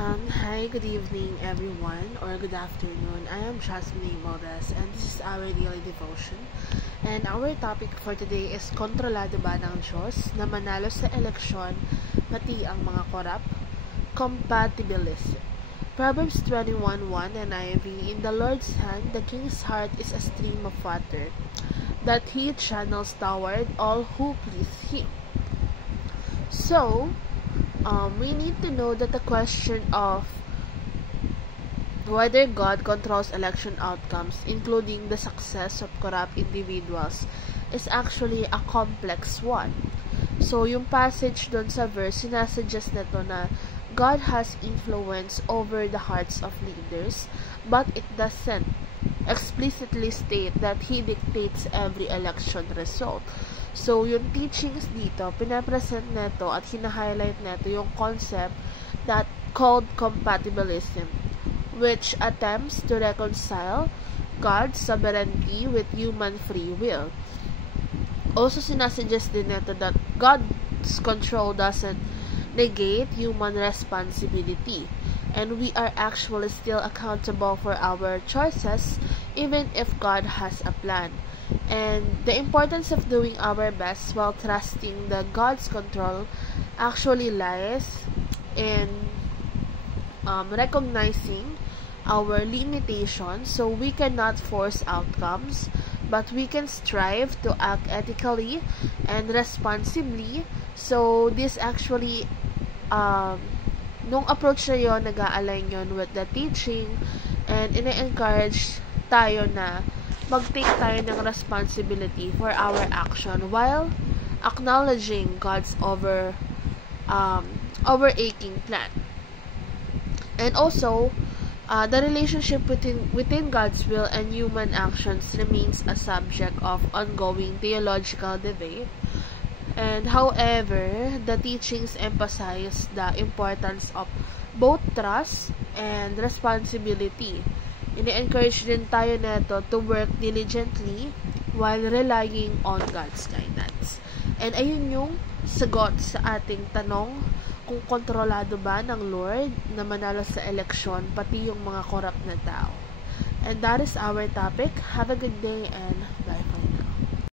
Hi, good evening everyone, or good afternoon. I am Jasmine Modes and this is our daily devotion. And our topic for today is kontrolado ba ng Diyos na manalo sa eleksyon pati ang mga korap? Compatibilism. Proverbs 21:1 NIV, In the Lord's hand, the king's heart is a stream of water, that he channels toward all who please him. So, we need to know that the question of whether God controls election outcomes, including the success of corrupt individuals, is actually a complex one. So, yung passage dun sa verse, sinasuggest nito na God has influence over the hearts of leaders, but it doesn't explicitly state that He dictates every election result. So, yung teachings dito, pinapresent neto at hina-highlight neto yung concept that called compatibilism, which attempts to reconcile God's sovereignty with human free will. Also, sinasuggest din neto that God's control doesn't negate human responsibility, and we are actually still accountable for our choices even if God has a plan. And the importance of doing our best while trusting that God's control actually lies in recognizing our limitations, so we cannot force outcomes, but we can strive to act ethically and responsibly. So this actually nung approach na yun, nag-a-align yun with the teaching, and ina-encourage tayo na mag-take tayo ng responsibility for our action while acknowledging God's overarching plan. And also, the relationship within God's will and human actions remains a subject of ongoing theological debate. And however, the teachings emphasize the importance of both trust and responsibility. Ini-encourage din tayo neto to work diligently while relying on God's guidance. And ayun yung sagot sa ating tanong kung kontrolado ba ng Lord na manalo sa eleksyon pati yung mga korap na tao. And that is our topic. Have a good day and